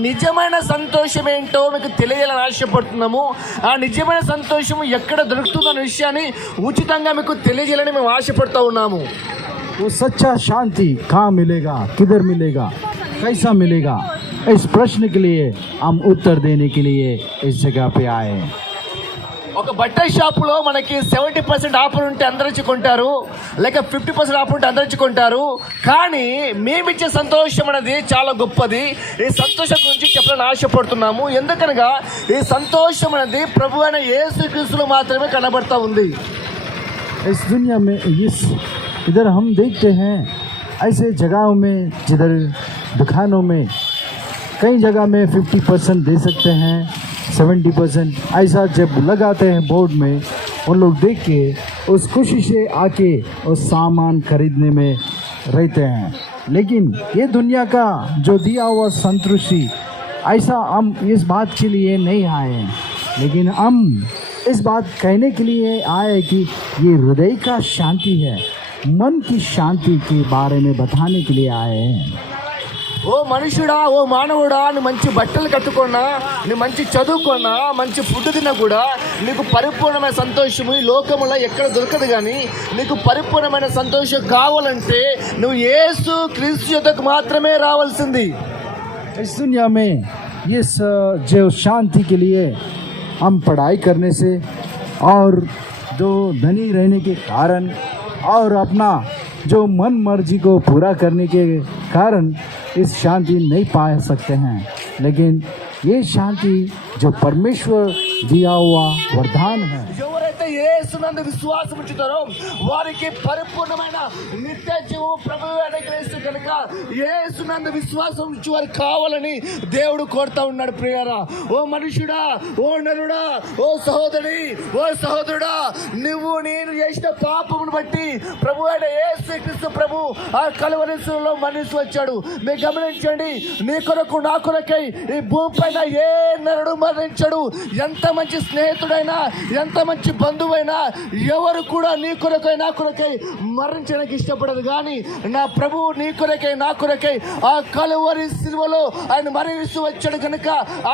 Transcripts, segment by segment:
నిజమైన సంతోషం ఏంటో మీకు తెలియాలని ఆశపడుతున్నాము ఆ నిజమైన సంతోషం ఎక్కడ దొరుకుతుందన్న విషయాన్ని ఉచితంగా మీకు తెలియజేయాలని మేము ఆశపడుతూ ఉన్నాము वो सच्चा शांति कहाँ मिलेगा किधर मिलेगा कैसा मिलेगा इस प्रश्न के लिए हम उत्तर देने के लिए इस जगह पे आए हैं ఒక బట్టల షాపులో మనకి సెవెంటీ పర్సెంట్ ఆఫర్ ఉంటే అందరూ వచ్చి కొంటారు లేక ఫిఫ్టీ పర్సెంట్ ఆఫర్ ఉంటే అందరూ వచ్చి కొంటారు కానీ మేమిచ్చే సంతోషం అనేది చాలా గొప్పది ఈ సంతోషం గురించి చెప్పాలని ఆశపడుతున్నాము ఎందుకనగా ఈ సంతోషం అనేది ప్రభు అయిన యేసుక్రీస్తులో మాత్రమే కనబడతా ఉంది इस दुनिया में इस इधर हम देखते हैं ऐसे जगहों में जिधर दुकानों में कई जगह में 50 परसेंट दे सकते हैं 70 परसेंट ऐसा जब लगाते हैं बोर्ड में, उन लोग देख के उस खुशी से आके उस सामान खरीदने में रहते हैं। लेकिन ये दुनिया का जो दिया हुआ संतुष्टि, ऐसा हम इस बात के लिए नहीं आए हैं। लेकिन हम इस बात कहने के लिए आए कि ये हृदय का शांति है, मन की शांति के बारे में बताने के लिए आए हैं। ఓ మనుషుడా ఓ మానవుడా నువ్వు మంచి బట్టలు కట్టుకున్నా నువ్వు మంచి చదువుకున్నా మంచి ఫుడ్ తిన్నా కూడా నీకు పరిపూర్ణమైన సంతోషము ఈ లోకములో ఎక్కడ దొరకదు కానీ నీకు పరిపూర్ణమైన సంతోషం కావాలంటే నువ్వు యేసు క్రీస్తు యొద్దకు మాత్రమే రావాల్సింది इस दुनिया में ये स- जो शांति के लिए हम पढ़ाई करने से और जो धनी रहने के कारण और अपना जो मन मर्जी को पूरा करने के कारण इस शांति नहीं पा सकते हैं। लेकिन ये शांति जो परमेश्वर दिया हुआ वरदान है ఎవరైతే యేసునందు విశ్వాసం ఉంచుతారో వారికి పరిపూర్ణమైన నిత్య జీవం ప్రభువు అనుగ్రహిస్తూ కనుక యేసునందు విశ్వాసం ఉంచి వారికి కావాలని దేవుడు కోరుతా ఉన్నాడు ప్రియారా ఓ మనుషుడా ఓ నరుడా ఓ సహోదరి ఓ సహోదరుడా నువ్వు నేను చేసిన పాపమును బట్టి ప్రభు అయిన యేసు క్రీస్తు ప్రభు ఆ కలువరిశులో మనిషి వచ్చాడు మీరు గమనించండి నీ కొరకు నా కొరకై ఈ భూమి పైన ఏ నరుడు మరణించడు ఎంత మంచి స్నేహితుడైనా ఎంత మంచి బంధువైనా ఎవరు కూడా నీ కొరకై నా కొరకై మరణించడానికి ఇష్టపడదు కానీ నా ప్రభువు నీ కొరకై నా కొరకై ఆ కలువరి సిలువలో ఆయన మరణిస్తూ వచ్చాడు కనుక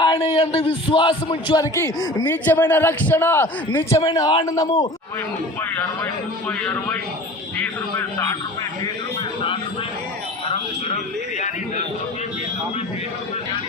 ఆయన ఎందు విశ్వాసం ఉంచే వారికి నిజమైన రక్షణ నిజమైన ఆనందము मुंबई अरवई मुंबई अरवई तीस रुपए साठ रुपए तीस रुपए साठ रुपए गरम गरम बिरयानी दस रुपये बीस रुपये तीस रुपये बिरयानी